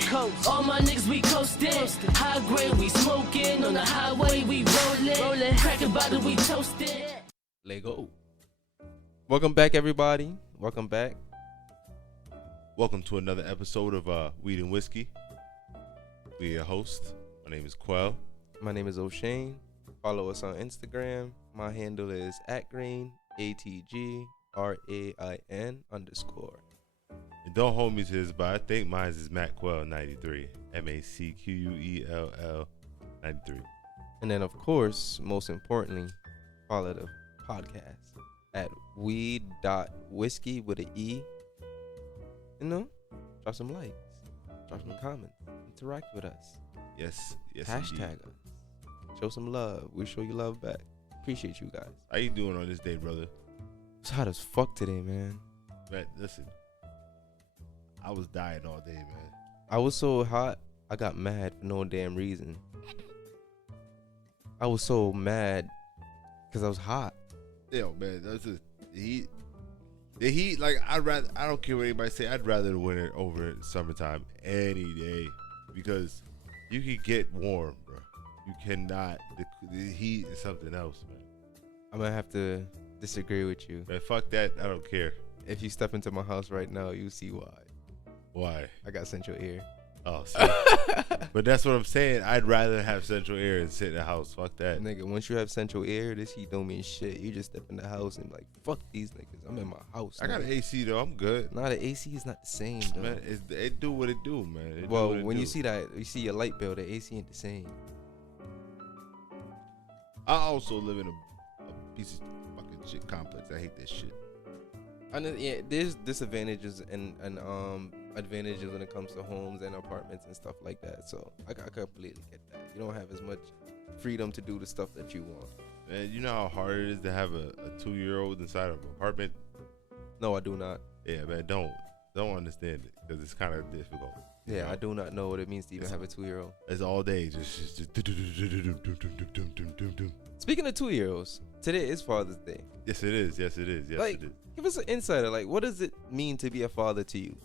coasting. All my niggas, we coasting. High grade, we smoking. On the highway, we rolling. Crack a bottle, we toasting. Let go. Welcome back, everybody. Welcome back. Welcome to another episode of Weed and Whiskey. We your host. My name is Quell. My name is Oshane. Follow us on Instagram. My handle is @green ATGRAIN_. And don't hold me to this, but I think mine is Matt Quell 93. MACQUELL 93. And then, of course, most importantly, follow the podcast at weed.whiskey with an E. You know, drop some likes, drop some comments, interact with us. Yes, Hashtag indeed. us. Show some love. We show you love back. Appreciate you guys. How you doing on this day, brother? It's hot as fuck today, man. Man, listen. I was dying all day, man. I was so hot, I got mad for no damn reason. I was so mad because I was hot. Yo, man, that's just the heat. The heat, like I don't care what anybody say. I'd rather the winter over summertime any day because you can get warm, bro. You cannot. The heat is something else, man. I'm gonna have to disagree with you. Man, fuck that. I don't care. If you step into my house right now, you see why. Why? I got central air. Oh, but that's what I'm saying. I'd rather have central air and sit in the house. Fuck that. Nigga, once you have central air, this heat don't mean shit. You just step in the house and be like, fuck these niggas. I'm in my house. I got an AC though. I'm good. Nah, the AC is not the same, though. Man, it do what it do, man. It well, do what it when do. you see that, you see your light bill, the AC ain't the same. I also live in a piece of fucking shit complex. I hate this shit. I know, yeah, there's disadvantages and advantages when it comes to homes and apartments and stuff like that. So I completely get that. You don't have as much freedom to do the stuff that you want. Man, you know how hard it is to have a 2-year-old inside of an apartment? No, I do not. Yeah, man, don't understand it because it's kind of difficult. Yeah, you know? I do not know what it means to even have a 2-year-old. It's all day, just. Speaking of 2-year-olds, today is Father's Day. Yes, it is. Yes, it is. Yes, Like, it is. give us an insider. Like, what does it mean to be a father to you?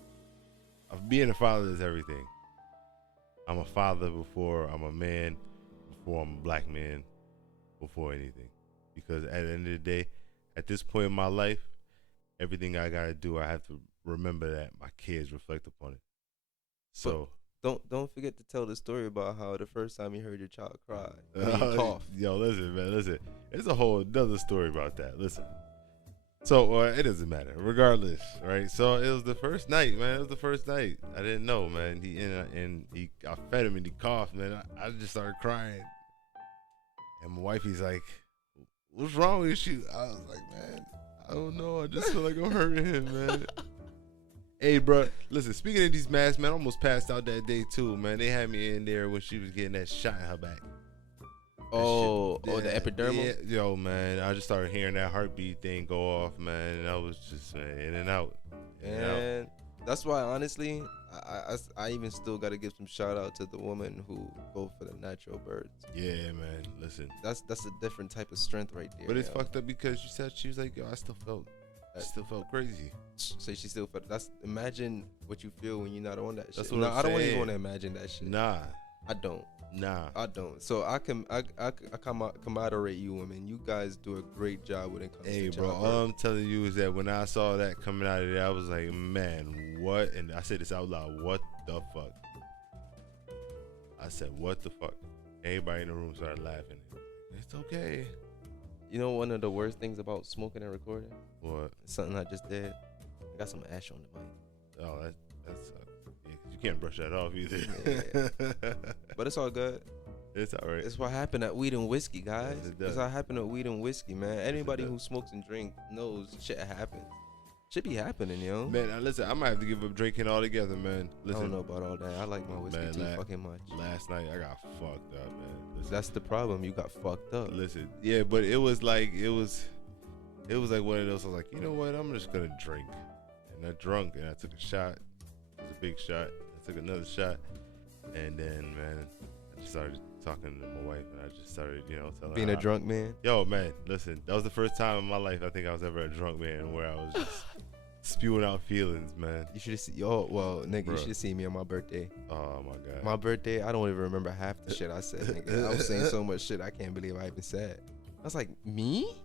Being a father is everything. I'm a father before I'm a man, before I'm a black man, before anything. Because at the end of the day, at this point in my life, everything I gotta do, I have to remember that my kids reflect upon it. So Don't forget to tell the story about how the first time you heard your child cry, you cough. Yo, listen, man, listen. There's a whole another story about that. Listen. So it doesn't matter, regardless, right? So it was the first night, man. It was the first night. I didn't know, man. I fed him and he coughed, man. I just started crying, and my wifey's like, "What's wrong with you?" I was like, "Man, I don't know. I just feel like I'm hurting him, man." Hey, bro, listen. Speaking of these masks, man, I almost passed out that day too, man. They had me in there when she was getting that shot in her back. The epidermal? Yeah, yo, man, I just started hearing that heartbeat thing go off, man, and I was just in and out. And that's why, honestly, I even still got to give some shout out to the woman who go for the natural births. Yeah, man, listen. That's a different type of strength right there. But it's fucked up because she said, she was like, yo, I still felt crazy. So she still felt, imagine what you feel when you're not on that shit. That's what I'm I don't saying. even want to imagine that shit. Nah. I don't. Nah. I don't. So I commodorate you women. You guys do a great job when it comes Hey, to bro, childbirth. all I'm telling you is that when I saw that coming out of there, I was like, man, what? And I said this out loud, what the fuck? I said, what the fuck? Everybody in the room started laughing. It's okay. You know one of the worst things about smoking and recording? What? Something I just did. I got some ash on the mic. Oh, that's yeah, 'cause you can't brush that off either. Yeah. But it's all good. It's all right. It's what happened at Weed and Whiskey, guys. Yes, it does. It's what happened at Weed and Whiskey, man. Anybody does. who smokes and drinks knows shit happens. Shit be happening, yo. Man, listen, I might have to give up drinking altogether, man. Listen, I don't know about all that. I like my whiskey Man, too fucking much. last night I got fucked up, man. Listen, That's the problem. You got fucked up. listen, yeah, but it was like like one of those. I was like, you know what? I'm just gonna drink, and I drunk, and I took a shot. It was a big shot. I took another shot, and then, man, I just started talking to my wife, and I just started, telling Being her a how- drunk man. Yo, man, listen, that was the first time in my life I think I was ever a drunk man where I was just spewing out feelings, man. You should have seen. Oh well, nigga, you Bruh. should have seen me on my birthday. Oh my god. My birthday, I don't even remember half the shit I said, nigga. I was saying so much shit I can't believe I even said. I was like, me?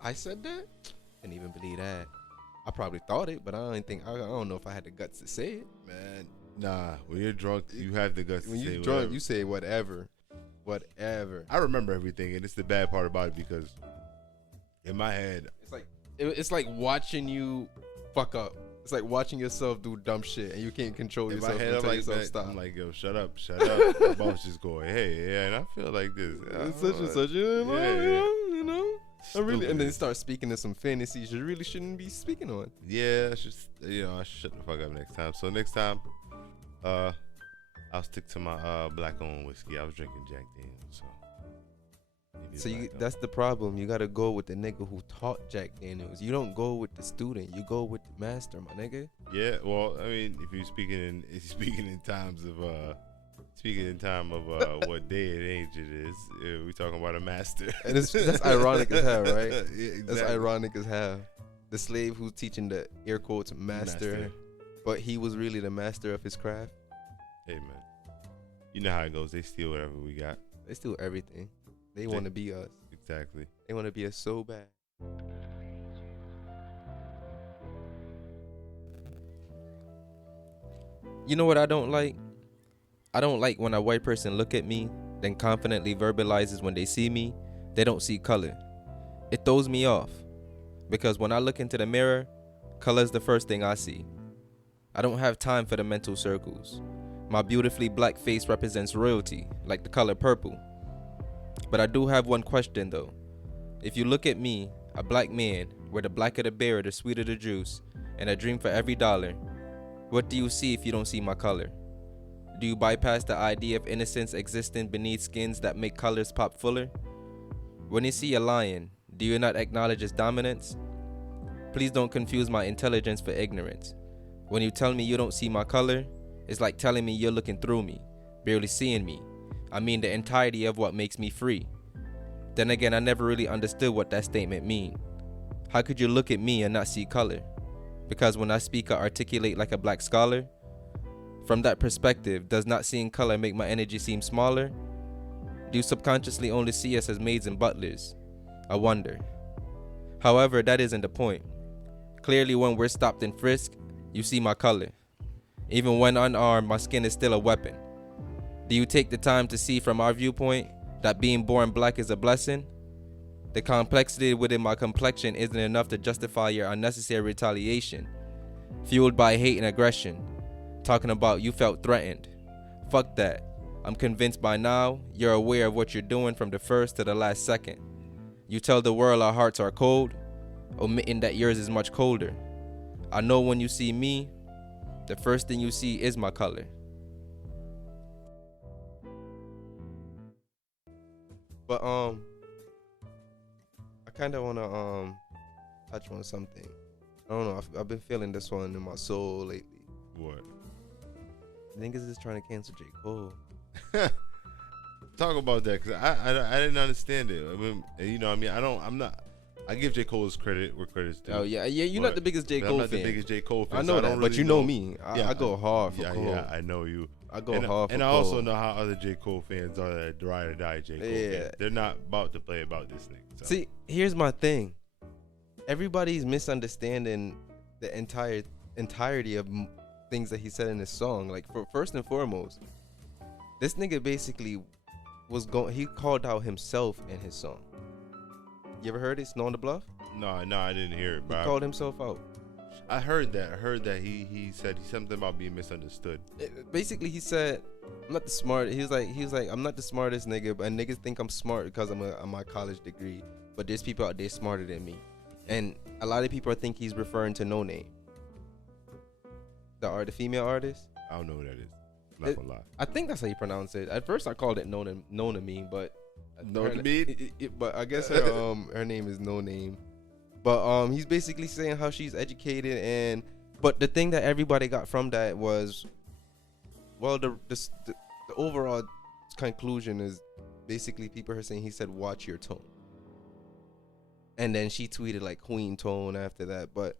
I said that? Couldn't even believe that. I probably thought it, but I don't know if I had the guts to say it. Man, nah. When you're drunk, you have the guts When to say you drunk, whatever. you say whatever. I remember everything, and it's the bad part about it because in my head, It's like watching you fuck up. It's like watching yourself do dumb shit and you can't control in my yourself head, and I'm tell like, yourself man, stop. I'm like, yo, shut up. My boss just going, hey, yeah, and I feel like this. It's such and such, you know. I really, and then start speaking to some fantasies you really shouldn't be speaking on. Yeah, I should shut the fuck up next time. So next time, I'll stick to my black-owned whiskey. I was drinking Jack Daniels, so. So that's the problem. You gotta go with the nigga who taught Jack Daniels. You don't go with the student. You go with the master, my nigga. Yeah, well, I mean, if you're speaking in times of what day and age it is, we talking about a master. And that's ironic as hell, right? Yeah, exactly. That's ironic as hell. The slave who's teaching the air quotes master, but he was really the master of his craft. Hey man, you know how it goes. They steal whatever we got. They steal everything. They want to be us. Exactly. They want to be us so bad. You know what I don't like? I don't like when a white person look at me, then confidently verbalizes when they see me, they don't see color. It throws me off. Because when I look into the mirror, color's the first thing I see. I don't have time for the mental circles. My beautifully black face represents royalty, like the color purple. But I do have one question though. If you look at me, a black man, where the blacker the berry, the sweeter the juice, and a dream for every dollar, what do you see if you don't see my color? Do you bypass the idea of innocence existing beneath skins that make colors pop fuller? When you see a lion, do you not acknowledge its dominance? Please don't confuse my intelligence for ignorance. When you tell me you don't see my color, it's like telling me you're looking through me, barely seeing me. I mean the entirety of what makes me free. Then again, I never really understood what that statement mean. How could you look at me and not see color? Because when I speak, I articulate like a black scholar. From that perspective, does not seeing color make my energy seem smaller? Do you subconsciously only see us as maids and butlers? I wonder. However, that isn't the point. Clearly, when we're stopped and frisked, you see my color. Even when unarmed, my skin is still a weapon. Do you take the time to see from our viewpoint that being born black is a blessing? The complexity within my complexion isn't enough to justify your unnecessary retaliation, fueled by hate and aggression, talking about you felt threatened. Fuck that. I'm convinced by now you're aware of what you're doing from the first to the last second. You tell the world our hearts are cold, omitting that yours is much colder. I know when you see me, the first thing you see is my color. But I kind of want to touch on something. I don't know. I've been feeling this one in my soul lately. What? Niggas is trying to cancel J. Cole. Talk about that, because I didn't understand it. I mean, I give J. Cole his credit where credit's due. Oh yeah. You're not the biggest J. Cole I'm not fan. the biggest J. Cole fan. I know so that, don't but really you know me. I go hard for Cole. Yeah, I know you. I go hard for and Cole. I also know how other J. Cole fans are that ride or die J. Cole fans. They're not about to play about this thing. So. See, here's my thing. Everybody's misunderstanding the entirety of things that he said in his song. Like, first and foremost, this nigga basically he called out himself in his song. You ever heard it, Snow on the Bluff? No, I didn't hear it, bro. He called himself out. I heard that he said something about being misunderstood. Basically, he said, I'm not the smart. He was like, I'm not the smartest nigga, but niggas think I'm smart because I'm my college degree. But there's people out there smarter than me. And a lot of people think he's referring to No Name. The female artist. I don't know who that is. Not gonna lie. I think that's how you pronounce it. At first, I called it Nona Mean, but but I guess her name is No Name. But he's basically saying how she's educated, but the thing that everybody got from that was, well, the overall conclusion is basically people are saying he said watch your tone, and then she tweeted like Queen Tone after that. But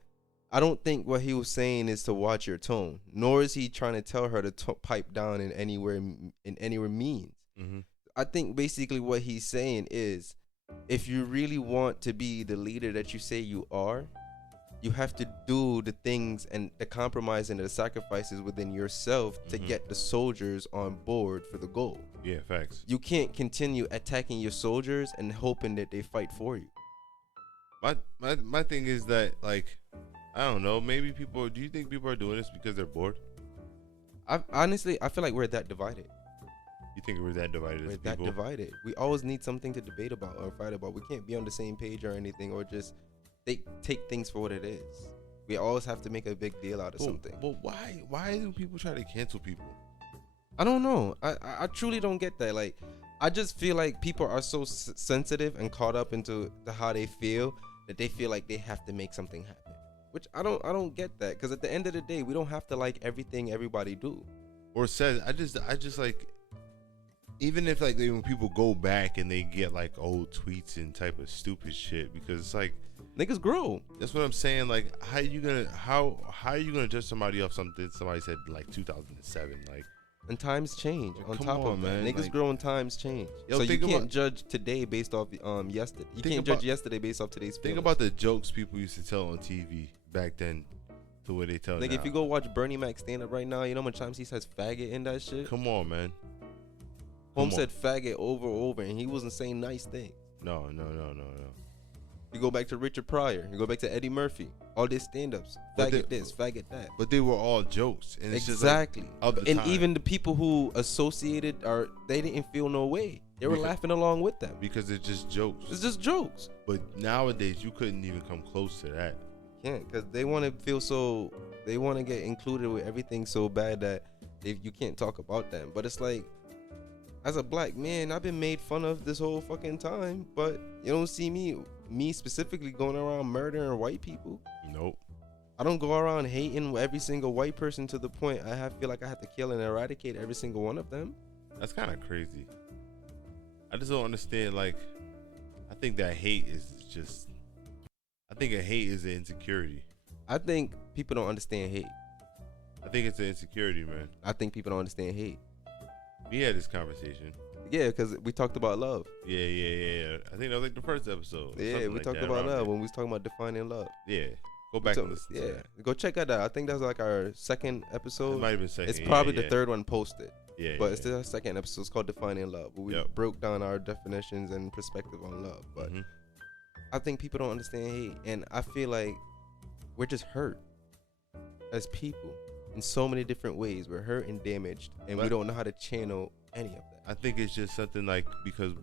I don't think what he was saying is to watch your tone, nor is he trying to tell her to pipe down in anywhere means. Mm-hmm. I think basically what he's saying is, if you really want to be the leader that you say you are, you have to do the things and the compromise and the sacrifices within yourself to get the soldiers on board for the goal. Yeah, facts. You can't continue attacking your soldiers and hoping that they fight for you. My thing is that, like, I don't know, maybe people, do you think people are doing this because they're bored? Honestly, I feel like we're that divided. You think we're that divided We're as that people? divided. We always need something to debate about or fight about. We can't be on the same page or anything, or just take things for what it is. We always have to make a big deal out of something. But why do people try to cancel people? I don't know. I truly don't get that. Like, I just feel like people are so sensitive and caught up into how they feel that they feel like they have to make something happen. Which I don't get that, because at the end of the day, we don't have to like everything everybody do. Or says, I just like, even if like when people go back and they get like old tweets and type of stupid shit, because it's like, niggas grow. that's what I'm saying. Like, how are you gonna judge somebody off something somebody said like 2007? Like, and times change. On come top on, of that, man. niggas Like, grow and times change. yo, So you think can't about- judge today based off yesterday. You Think can't about- judge yesterday based off today's think feelings. about the jokes people used to tell on TV back then to what they tell Like, now. if you go watch Bernie Mac stand up right now, you know how many times he says faggot in that shit? Come on, man. Holmes Come on. said faggot over and over, and he wasn't saying nice things. No. You go back to Richard Pryor. You go back to Eddie Murphy. All their stand-ups. But Faggot this, faggot that. But they were all jokes, and it's Exactly. just like, of the And time, even the people who associated they didn't feel no way. They were Because- laughing along with them. because it's just jokes. It's just jokes. But nowadays, you couldn't even come close to that. Can't, because they want to feel so. They want to get included with everything so bad that you can't talk about them. But it's like, as a black man, I've been made fun of this whole fucking time. But you don't see me specifically going around murdering white people. Nope. I don't go around hating every single white person to the point feel like I have to kill and eradicate every single one of them. That's kind of crazy. I just don't understand. Like, I think that hate is just. I think a hate is an insecurity. I think people don't understand hate. I think it's an insecurity, man. I think people don't understand hate. We had this conversation. Yeah, because we talked about love. Yeah. I think that was like the first episode. Yeah, something we like talked that, about around love there. when we was talking about defining love. Yeah. Go back So, and listen yeah, to that. go check that out. I think that's like our second It episode. might have been second. It's probably yeah, the third one posted, Yeah. but it's the second episode. It's called Defining Love, where we Yep. broke down our definitions and perspective on love. But Mhm. I think people don't understand hate, and I feel like we're just hurt as people in so many different ways. We're hurt and damaged, and we But- don't know how to channel any of that. I think it's just something like, because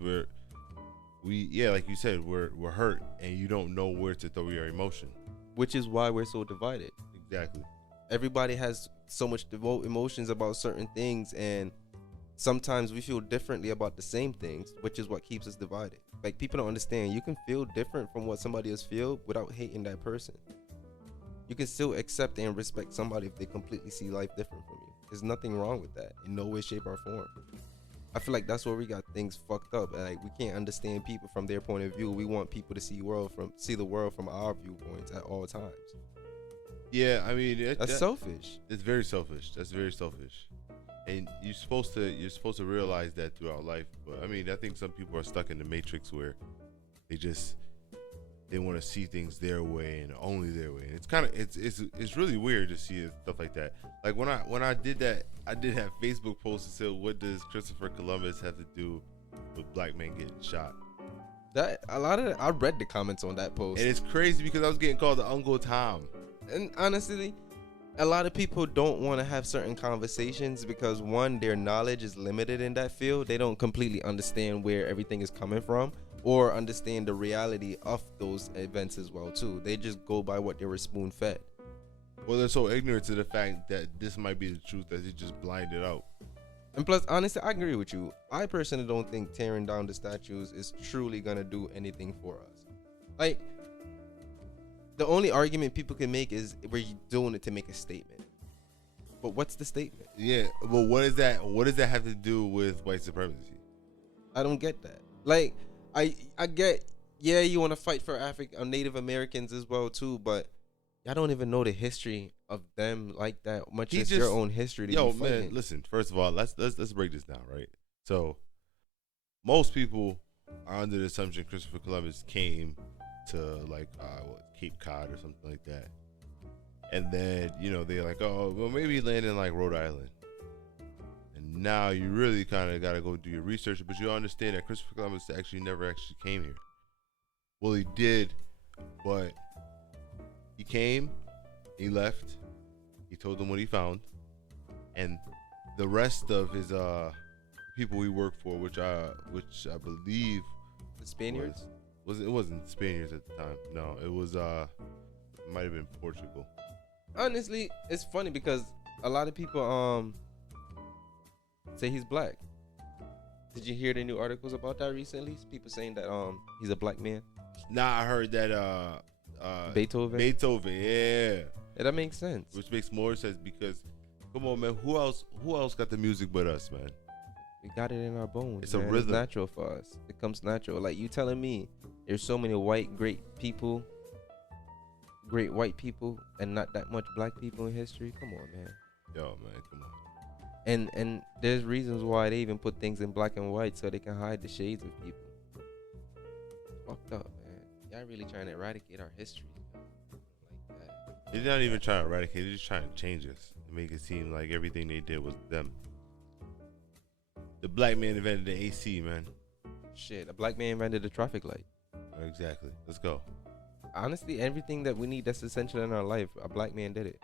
like you said, we're hurt, and you don't know where to throw your emotion. Which is why we're so divided. Exactly. Everybody has so much emotions about certain things, and sometimes we feel differently about the same things, which is what keeps us divided. Like, people don't understand, you can feel different from what somebody else feels without hating that person. You can still accept and respect somebody if they completely see life different from you. There's nothing wrong with that in no way, shape, or form. I feel like that's where we got things fucked up. Like, we can't understand people from their point of view. We want people to see the world from our viewpoints at all times. Yeah, I mean, That's selfish. It's very selfish. That's very selfish. And you're supposed to realize that throughout life. But I mean, I think some people are stuck in the matrix where they want to see things their way and only their way. And it's kind of it's really weird to see stuff like that. Like when I did that, I did have Facebook posts that said, "What does Christopher Columbus have to do with black men getting shot?" I read the comments on that post. And it's crazy because I was getting called the Uncle Tom. And honestly, a lot of people don't want to have certain conversations because, one, their knowledge is limited in that field. They don't completely understand where everything is coming from or understand the reality of those events as well too. They just go by what they were spoon fed. Well, they're so ignorant to the fact that this might be the truth that they just blinded out. And plus, honestly, I agree with you. I personally don't think tearing down the statues is truly gonna do anything for us. Like, the only argument people can make is we're doing it to make a statement. But what's the statement? Yeah, but what is that? What does that have to do with white supremacy? I don't get that. Like, I get, yeah, you want to fight for Native Americans as well too, but y'all don't even know the history of them like that, much He as your just- own history. To Yo, be man, fighting. listen. First of all, let's break this down, right? So, most people are under the assumption Christopher Columbus came to like Cape Cod or something like that, and then they're like, oh, well, maybe he landed in like Rhode Island. And now you really kind of got to go do your research, but you understand that Christopher Columbus never came here. Well, he did, but he came, he left, he told them what he found, and the rest of his people he worked for, which I believe The Spaniards. it wasn't Spaniards at the time. No, it was it might have been Portugal. Honestly, it's funny because a lot of people say he's black. Did you hear the new articles about that recently? People saying that he's a black man. Nah, I heard that Beethoven. yeah. Yeah, that makes sense. Which makes more sense because come on, man, who else got the music but us, man? We got it in our bones. It's a man. rhythm. It's natural for us. It comes natural. Like you telling me there's so many great white people, and not that much black people in history. Come on, man. Yo, man, come on. And there's reasons why they even put things in black and white so they can hide the shades of people. Fucked up, man. Y'all really trying to eradicate our history like that. They're not even trying to eradicate. They're just trying to change us and make it seem like everything they did was them. The black man invented the AC, man. Shit, a black man invented the traffic light. Exactly. Let's go. Honestly, everything that we need that's essential in our life, a black man did it.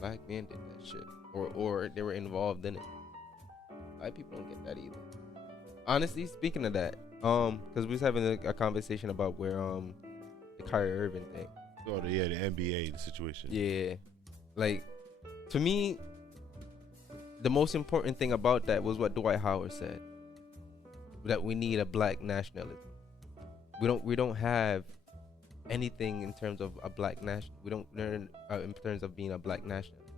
Black man did that shit, or they were involved in it. White people don't get that either. Honestly, speaking of that, because we was having a conversation about where the Kyrie Irving thing. Oh, the NBA, the situation. Yeah, like to me, the most important thing about that was what Dwight Howard said, that we need a black nationalism. We don't have anything in terms of a black national. We don't learn in terms of being a black nationalist.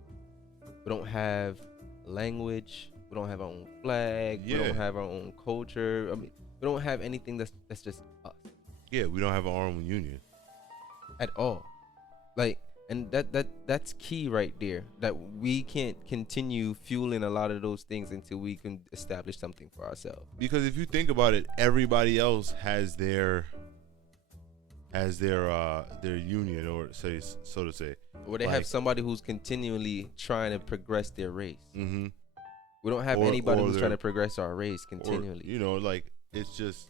We don't have language. We don't have our own flag. Yeah. We don't have our own culture. I mean, we don't have anything that's just us Yeah, we don't have an armed union. at all. Like, and that's key right there. That we can't continue fueling a lot of those things until we can establish something for ourselves. Because if you think about it, everybody else has their union, or say so to say. Or they Like- have somebody who's continually trying to progress their race. Mm-hmm. We don't have Or- anybody or who's they're- trying to progress our race continually Like it's just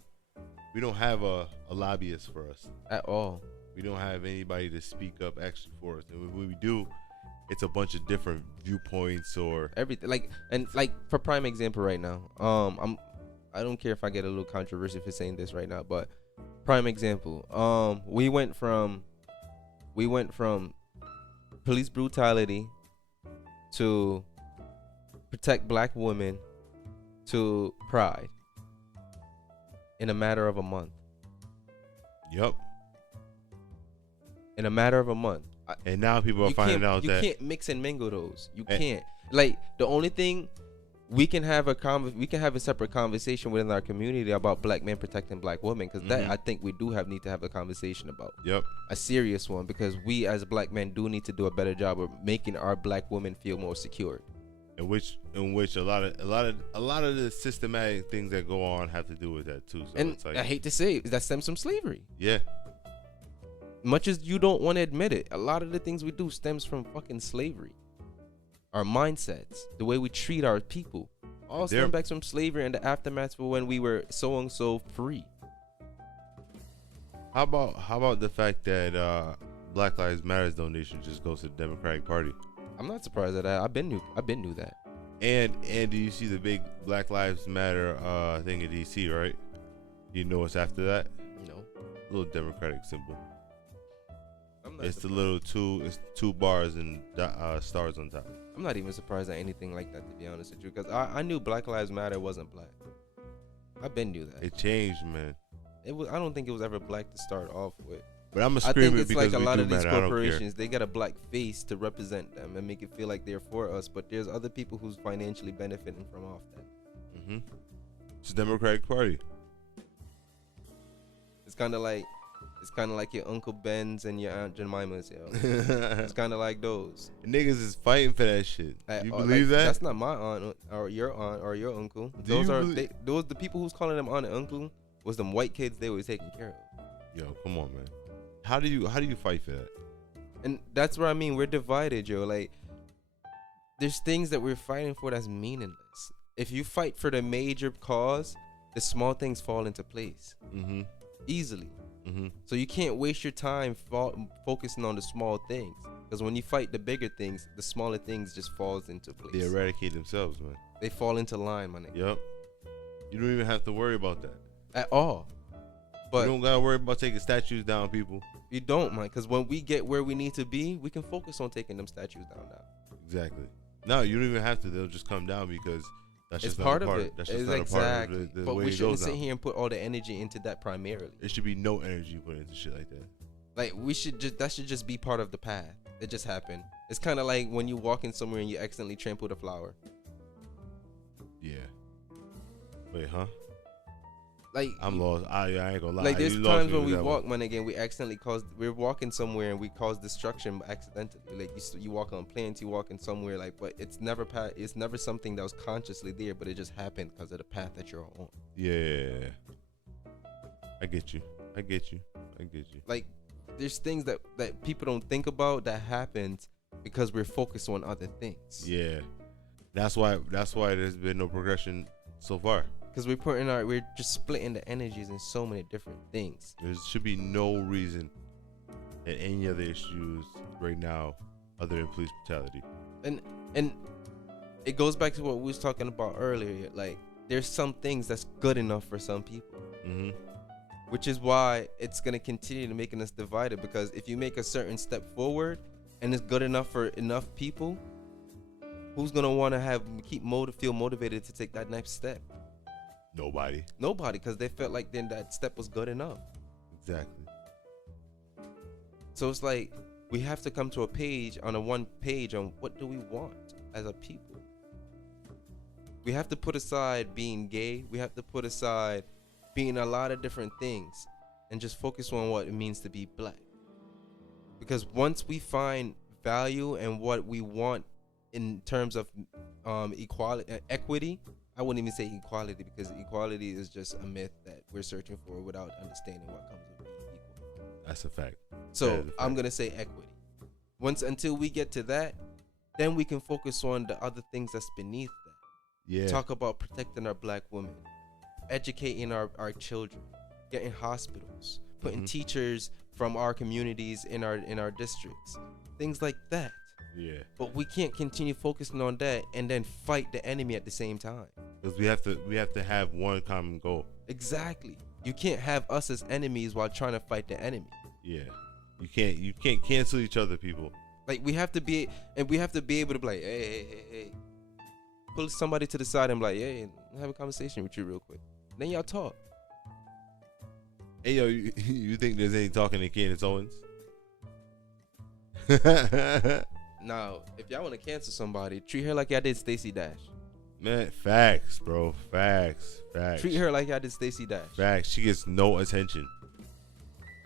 we don't have a lobbyist for us. at all. We don't have anybody to speak up actually for us. And when we do, it's a bunch of different viewpoints or Everything like for prime example right now. I don't care if I get a little controversy for saying this right now, but prime example. We went from police brutality to protect black women to pride in a matter of a month. Yep. In a matter of a month. And now people are finding out you that can't mix and mingle those. You Eh. can't. Like the only thing we can have a separate conversation within our community about black men protecting black women, because that Mhm. I think we do need to have a conversation about. Yep. A serious one, because we as black men do need to do a better job of making our black women feel more secure. In which a lot of the systematic things that go on have to do with that too. So And it's like I hate to say it, that stems from slavery. yeah. Much as you don't want to admit it, a lot of the things we do stems from fucking slavery. Our mindsets, the way we treat our people, all There- stem back from slavery and the aftermath for when we were so and so free. How about the fact that Black Lives Matters donation just goes to the Democratic Party? I'm not surprised at that. I've been knew that. And do you see the big Black Lives Matter thing in DC, right? You know what's after that? No, Little Democratic symbol. I'm not. It's the surprised. little two bars and stars on top. I'm not even surprised at anything like that, to be honest with you, because I knew Black Lives Matter wasn't black. I've been knew that. It changed, man. It was. I don't think it was ever black to start off with. But I'm I scream think it it's because like a we lot do of these matter. I don't care. corporations, they got a black face to represent them and make it feel like they're for us, but there's other people who's financially benefiting from off that. It's the Democratic Party. It's kind of like It's kind of like your Uncle Ben's and your Aunt Jemima's, yo. It's kind of like those. Niggas is fighting for that shit. Like, You like, believe that? That's not my aunt or your uncle. Those you are believe- those the people who's calling them aunt and uncle was them white kids they were taking care of. Yo, come on, man. How do you fight for that? And that's what I mean. We're divided, yo. Like, there's things that we're fighting for that's meaningless. If you fight for the major cause, the small things fall into place easily. So you can't waste your time focusing on the small things, because when you fight the bigger things, the smaller things just falls into place. They eradicate themselves, man. They fall into line, my nigga. Yup. You don't even have to worry about that. At all. But you don't gotta worry about taking statues down, people. you don't, man, because when we get where we need to be, we can focus on taking them statues down now. Exactly. No, you don't even have to. They'll just come down because that's It's just part not a of part. it. That's just It's not exactly. a part of the But way we it shouldn't goes sit down. here and put all the energy into that primarily. There should be no energy put into shit like that. Like, that should just be part of the path. It just happened. It's kind of like when you walk in somewhere and you accidentally trample the flower. Yeah. Wait, huh? Like, I'm lost. I ain't gonna lie. like there's You lost times me when with we that walk, one. man, again, we're walking somewhere and we cause destruction accidentally. Like, you walk on planes, you walk in somewhere, like, but it's never something that was consciously there, but it just happened because of the path that you're on. Yeah. I get you. Like, there's things that people don't think about that happens because we're focused on other things. Yeah. That's why there's been no progression so far. Because we're just splitting the energies in so many different things. There should be no reason that any other issues right now other than police brutality. And it goes back to what we was talking about earlier. Like, there's some things that's good enough for some people. Which is why it's going to continue to making us divided, because if you make a certain step forward and it's good enough for enough people, who's going to want to feel motivated to take that next step? Nobody. Nobody, because they felt like then that step was good enough. Exactly. So it's like we have to come to one page on what do we want as a people. We have to put aside being gay. We have to put aside being a lot of different things and just focus on what it means to be black. Because once we find value and what we want in terms of equity, I wouldn't even say equality, because equality is just a myth that we're searching for without understanding what comes with being equal. That's a fact. So I'm gonna say equity. Until we get to that, then we can focus on the other things that's beneath that. Yeah. Talk about protecting our black women, educating our children, getting hospitals, putting teachers from our communities in our districts, things like that. Yeah. But we can't continue focusing on that and then fight the enemy at the same time. Because we have to have one common goal. Exactly. You can't have us as enemies while trying to fight the enemy. Yeah. You can't cancel each other, people. Like, we have to be able to be like, hey. Pull somebody to the side and be like, hey, have a conversation with you real quick. Then y'all talk. Hey, yo, you think there's any talking to Candace Owens? Now, if y'all want to cancel somebody, treat her like y'all did Stacey Dash. Man, facts, bro. Facts. Treat her like y'all did Stacey Dash. Facts. She gets no attention.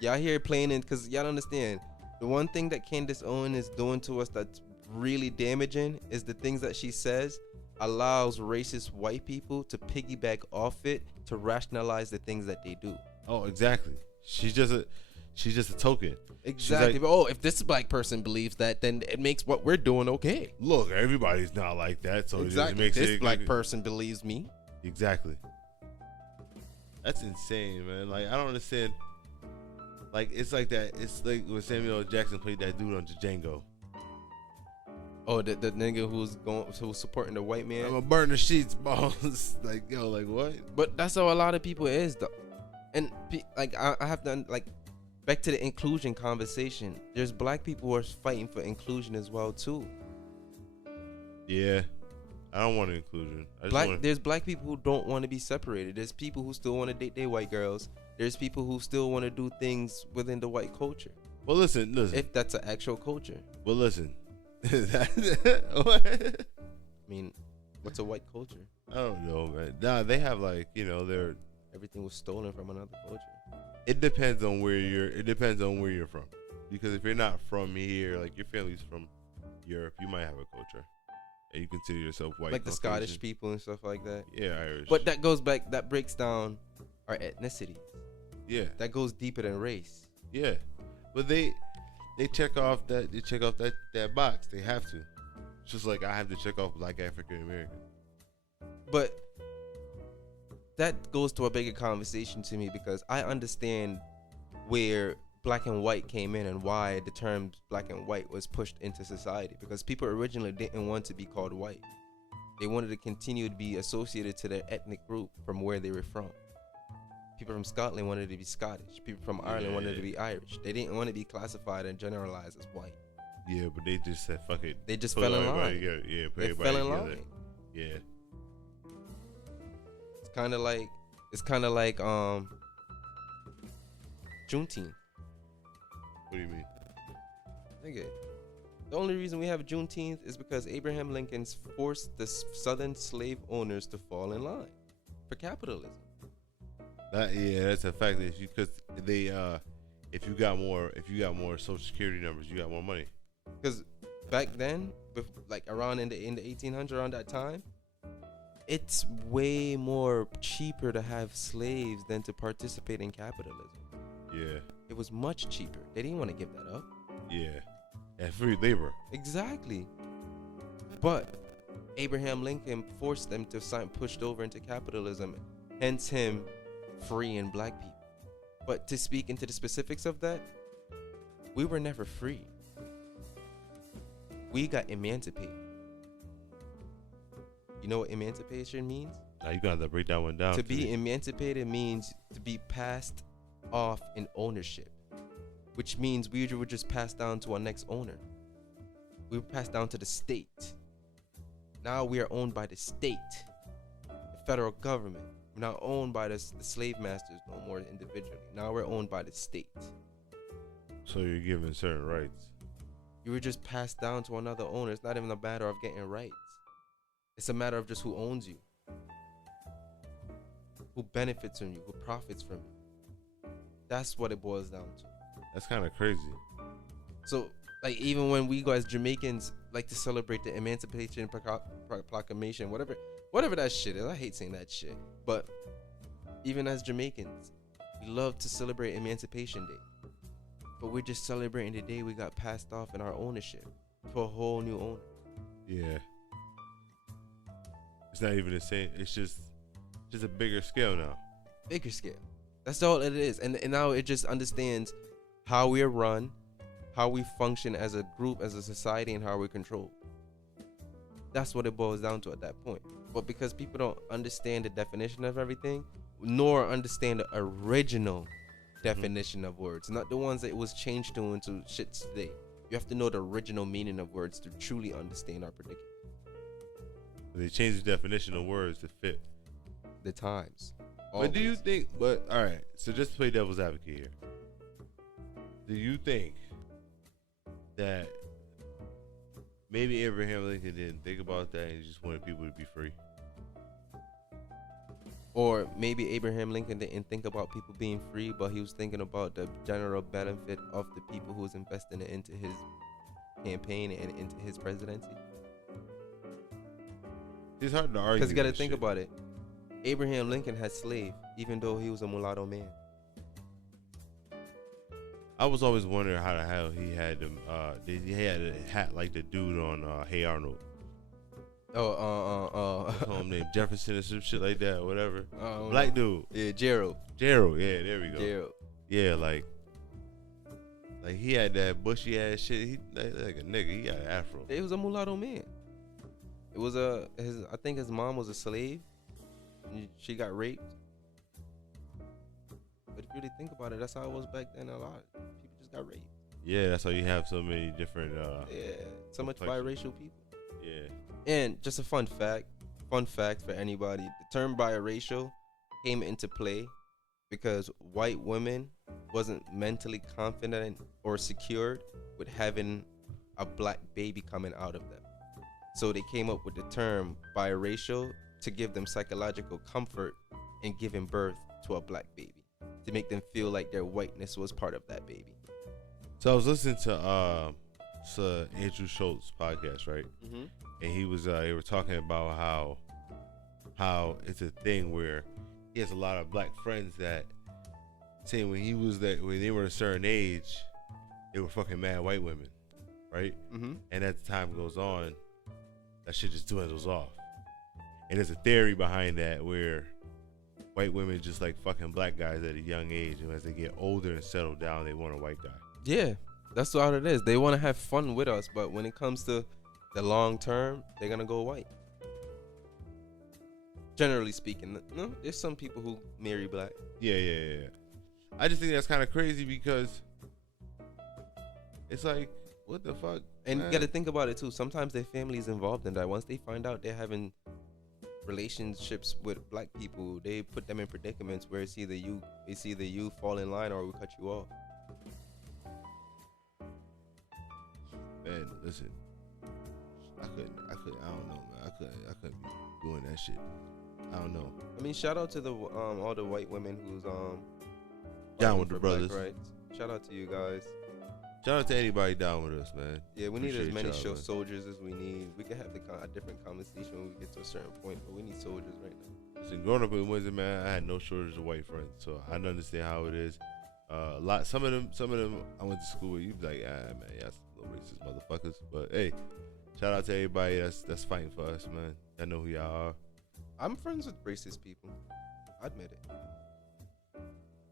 Y'all here playing in, because y'all understand, the one thing that Candace Owens is doing to us that's really damaging is the things that she says allows racist white people to piggyback off it to rationalize the things that they do. Oh, exactly. She's just a token. Exactly. But if this black person believes that, then it makes what we're doing okay. Look, everybody's not like that, so Exactly. it just makes this black person believes me. Exactly. That's insane, man. Like, I don't understand. Like, it's like that. It's like when Samuel L. Jackson played that dude on Django. Oh, the nigga who's supporting the white man. I'm gonna burn the sheets, boss. Like, yo, like what? But that's how a lot of people is, though. And like, I have to, like, back to the inclusion conversation. There's black people who are fighting for inclusion as well too. Yeah, I don't want inclusion. There's black people who don't want to be separated. There's people who still want to date their white girls. There's people who still want to do things within the white culture. Well, listen. If that's an actual culture. Well, listen. What? I mean, what's a white culture? I don't know, man. Nah, they have, like, their Everything was stolen from another culture. It depends on where you're from. Because if you're not from here, like your family's from Europe, you might have a culture, and you consider yourself white. Like the Caucasian. Scottish people and stuff like that. Yeah, Irish. But that goes back. That breaks down our ethnicity. Yeah, That goes deeper than race. yeah. But they check off that box. They have to. It's just like I have to check off Black African American. But that goes to a bigger conversation to me because I understand where black and white came in and why the term black and white was pushed into society, because people originally didn't want to be called white. They wanted to continue to be associated to their ethnic group from where they were from. People from Scotland wanted to be Scottish. People from Ireland wanted to be Irish. They didn't want to be classified and generalized as white. Yeah, but they just said fuck it. They just Put fell in everybody line. together. Yeah, put They everybody fell in together. line. Yeah. It's kind of like Juneteenth. What do you mean? Nigga, the only reason we have Juneteenth is because Abraham Lincoln forced the southern slave owners to fall in line for capitalism. That's a fact. Because they, if you got more Social Security numbers, you got more money. Because back then, like around in the 1800s, around that time, it's way more cheaper to have slaves than to participate in capitalism. Yeah. It was much cheaper. They didn't want to give that up. Yeah. And free labor. Exactly. But Abraham Lincoln forced them to sign, pushed over into capitalism, hence him freeing black people. But to speak into the specifics of that, we were never free. We got emancipated. You know what emancipation means? Now you got to break that one down. To be emancipated means to be passed off in ownership, which means we were just passed down to our next owner. We were passed down to the state. Now we are owned by the state, the federal government. We're not owned by the slave masters no more individually. Now we're owned by the state. So you're given certain rights. You were just passed down to another owner. It's not even a matter of getting rights. It's a matter of just who owns you, who benefits from you, who profits from you. That's what it boils down to. That's kind of crazy. So, like, even when we go as Jamaicans like to celebrate the Emancipation Proclamation, whatever that shit is. I hate saying that shit. But even as Jamaicans, we love to celebrate Emancipation Day. But we're just celebrating the day we got passed off in our ownership to a whole new owner. Yeah. It's not even the same. It's just a bigger scale now. Bigger scale. That's all it is. And now it just understands how we're run, how we function as a group, as a society, and how we're controlled. That's what it boils down to at that point. But because people don't understand the definition of everything, nor understand the original definition of words, not the ones that it was changed to into shits today. You have to know the original meaning of words to truly understand our predicament. They changed the definition of words to fit The times. But do you think? But all right. So just to play devil's advocate here. Do you think that maybe Abraham Lincoln didn't think about that and he just wanted people to be free? Or maybe Abraham Lincoln didn't think about people being free, but he was thinking about the general benefit of the people who was investing it into his campaign and into his presidency. It's hard to argue. Because you got to think about it. Abraham Lincoln had slaves, even though he was a mulatto man. I was always wondering how the hell he had them. He had a hat like the dude on Hey Arnold. What's What's his name? Jefferson or some shit like that, or whatever. know. Black dude. Yeah, Gerald. Gerald. Yeah, there we go. Gerald. Yeah, like he had that bushy ass shit. He like a nigga. He got an afro. He was a mulatto man. It was I think his mom was a slave. And she got raped. But if you really think about it, that's how it was back then. A lot of people just got raped. Yeah, that's why you have so many different. So much biracial people. Yeah. And just a fun fact for anybody, the term biracial came into play because white women wasn't mentally confident or secured with having a black baby coming out of them. So they came up with the term biracial to give them psychological comfort in giving birth to a black baby. to make them feel like their whiteness was part of that baby. So I was listening to Andrew Schultz podcast, right? Mm-hmm. And he was they were talking about how it's a thing where he has a lot of black friends that saying when they were a certain age, they were fucking mad white women, right? Mm-hmm. And as time goes on, that shit just dwindles off. And there's a theory behind that where white women just like fucking black guys at a young age, and as they get older and settle down, they want a white guy. Yeah, that's what it is. They want to have fun with us, but when it comes to the long term, they're gonna go white. Generally speaking, no, there's some people who marry black. Yeah. I just think that's kind of crazy because it's like, what the fuck? And man? you got to think about it too. Sometimes their family is involved in that. Once they find out they're having relationships with black people, they put them in predicaments where it's either you fall in line or we cut you off. Man, listen, I don't know, man. I couldn't be doing that shit. I don't know. I mean, shout out to the all the white women who's Down fighting with the for black brothers. rights. Shout out to you guys. Shout out to anybody down with us, man. Yeah, we need as Appreciate many y'all, man. soldiers as we need. We can have a different conversation when we get to a certain point, but we need soldiers right now. Listen, growing up in Windsor, man, I had no shortage of white friends, so I understand how it is. Some of them I went to school with. You'd be like, man, y'all little racist motherfuckers. But hey, shout out to everybody that's fighting for us, man. I know who y'all are. I'm friends with racist people. I admit it.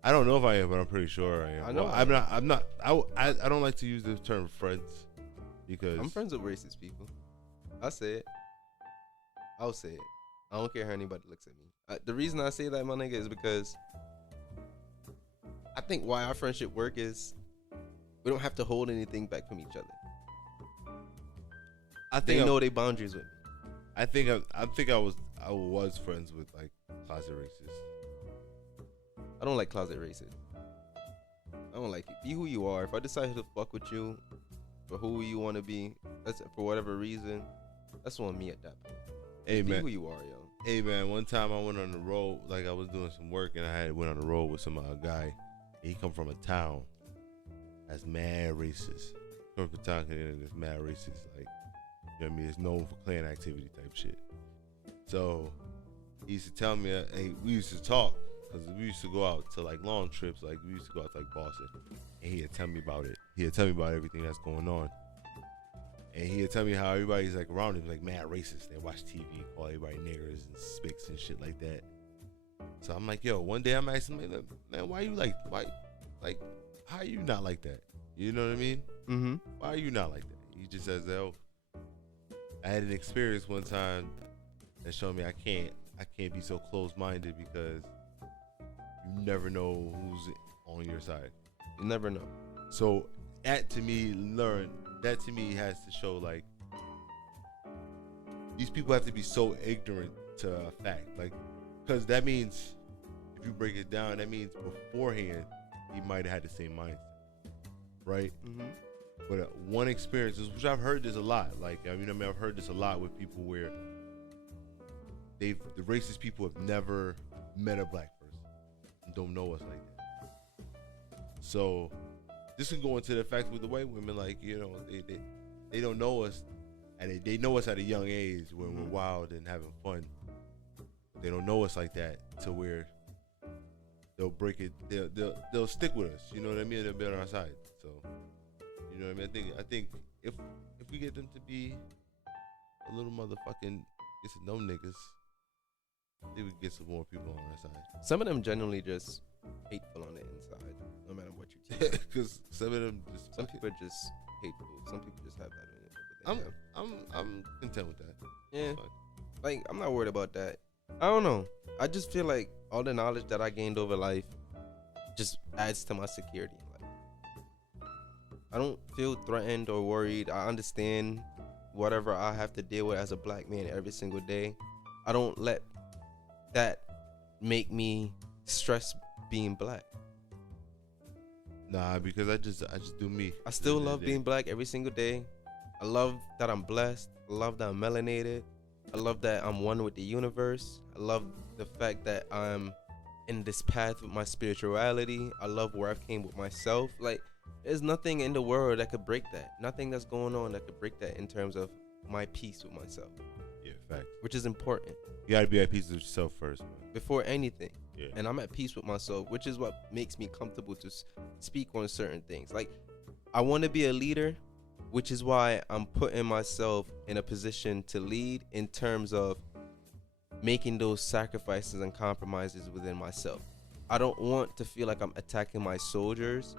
I don't know if I am, but I'm pretty sure I am. I know Well, I I'm not. I don't like to use the term friends because I'm friends with racist people. I say it. I'll say it. I don't care how anybody looks at me. The reason I say that, my nigga, is because I think why our friendship work is we don't have to hold anything back from each other. I They think know their boundaries with me. I think I was friends with like closet racists. I don't like closet racists. I don't like you. Be who you are. If I decide to fuck with you for who you want to be, that's for whatever reason, that's on me at that point. Hey Be man, who you are, yo. Hey man, one time I went on the road, like I was doing some work, and I went on the road with some guy. He come from a town that's mad racist. Come from a town that's mad racist, like, you know what I mean? It's known for Klan activity type shit. So he used to tell me, hey, we used to talk because we used to go out to like long trips, like we used to go out to like Boston, and he'd tell me about it. He'd tell me about everything that's going on. And he'd tell me how everybody's like around him, like mad racist. They watch TV and call everybody niggers and spics and shit like that. So I'm like, yo, one day I'm asking him, like, man, why how are you not like that? You know what I mean? Mm-hmm. Why are you not like that? He just says, oh, I had an experience one time that showed me I can't be so close-minded because you never know who's on your side. You never know. So that to me has to show like these people have to be so ignorant to a fact, like, because that means if you break it down, that means beforehand he might have had the same mindset, right? Mm-hmm. But one experience, which I've heard this a lot, like I've heard this a lot with people where the racist people have never met a black person and don't know us like that. So this can go into the fact with the white women, like, you know, they don't know us, and they know us at a young age when we're wild and having fun. They don't know us like that to where they'll break it. They'll stick with us. You know what I mean? They'll be on our side. So, you know what I mean? I think if we get them to be a little motherfucking get to know niggas, I think we can get some more people on our side. Some of them genuinely just hateful on the inside, no matter what you do. Because some of them just Some people are just hateful. Some people just have that in it. But I'm content with that. yeah, It's fine. like I'm not worried about that. I don't know. I just feel like all the knowledge that I gained over life just adds to my security in life. I don't feel threatened or worried. I understand whatever I have to deal with as a black man every single day. I don't let that make me stress being black. Nah, because I just do me. I still love being black every single day. I love that I'm blessed. I love that I'm melanated. I love that I'm one with the universe. I love the fact that I'm in this path with my spirituality. I love where I've came with myself. Like, there's nothing in the world that could break that. Nothing that's going on that could break that in terms of my peace with myself. Yeah, fact. Which is important. You gotta be at peace with yourself first, man. Before anything. Yeah. And I'm at peace with myself, which is what makes me comfortable to speak on certain things. Like, I want to be a leader, which is why I'm putting myself in a position to lead in terms of making those sacrifices and compromises within myself. I don't want to feel like I'm attacking my soldiers,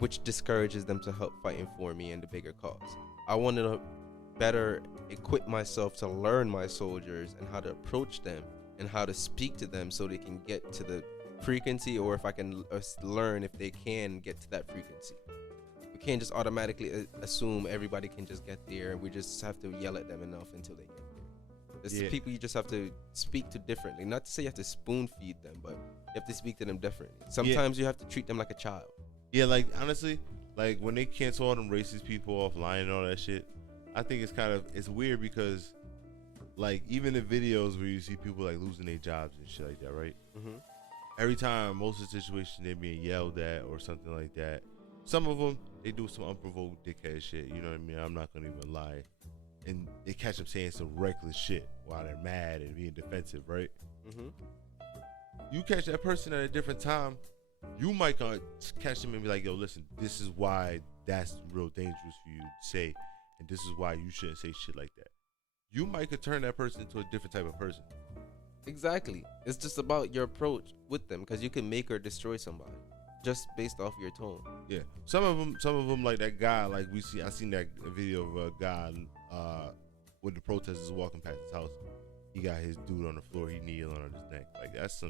which discourages them to help fighting for me and the bigger cause. I want to better equip myself to learn my soldiers and how to approach them and how to speak to them so they can get to the frequency, or if I can learn if they can get to that frequency. We can't just automatically assume everybody can just get there, and we just have to yell at them enough until they get there. There's people you just have to speak to differently. Not to say you have to spoon feed them, but you have to speak to them differently. Sometimes you have to treat them like a child. Yeah, like, honestly, like, when they cancel all them racist people offline and all that shit, I think it's weird because, like, even the videos where you see people, like, losing their jobs and shit like that, right? Mm-hmm. Every time, most of the situations, they're being yelled at or something like that. Some of them, they do some unprovoked dickhead shit, you know what I mean? I'm not going to even lie. And they catch them saying some reckless shit while they're mad and being defensive, right? Mm-hmm. You catch that person at a different time, you might catch them and be like, yo, listen, this is why that's real dangerous for you to say, and this is why you shouldn't say shit like that. You might could turn that person into a different type of person. Exactly. It's just about your approach with them, because you can make or destroy somebody just based off your tone. Yeah. Some of them like that guy, like I seen that video of a guy with the protesters walking past his house. He got his dude on the floor, he kneeling on his neck. Like, that's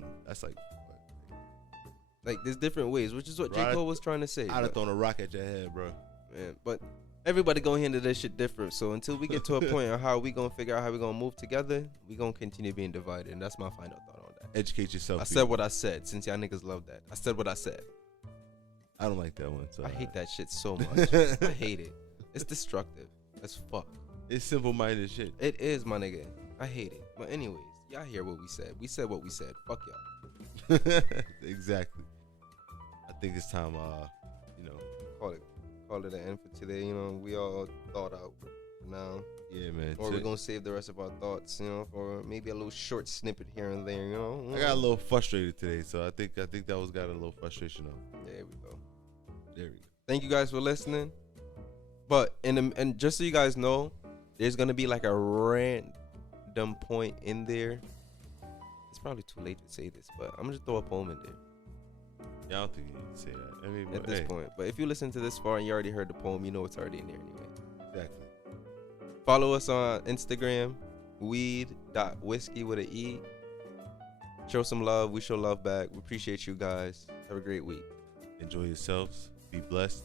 like there's different ways, which is what J. Cole was trying to say. I'd have thrown a rock at your head, bro. Man, but everybody gonna handle this shit different. So until we get to a point of how we gonna figure out how we gonna move together, we gonna continue being divided. And that's my final thought on that. Educate yourself. I said what I said, since y'all niggas love that. I said what I said. I don't like that one. So I hate that shit so much. I hate it. It's destructive as fuck. It's simple-minded shit. It is, my nigga. I hate it. But anyways, y'all hear what we said. We said what we said. Fuck y'all. Exactly. I think it's time, Call it an end for today. You know, we all thought out now. Yeah, man. Or we're gonna save the rest of our thoughts, you know, for maybe a little short snippet here and there, you know. I got a little frustrated today, so I think that was got a little frustration on. There we go. There we go. Thank you guys for listening. But and just so you guys know, there's gonna be like a random point in there. It's probably too late to say this, but I'm gonna just throw a poem in there. Yeah, I don't think you need to say that. I mean, At this point. But if you listen to this far and you already heard the poem, you know it's already in there anyway. Exactly. Follow us on Instagram, weed.whiskey with an E. Show some love. We show love back. We appreciate you guys. Have a great week. Enjoy yourselves. Be blessed.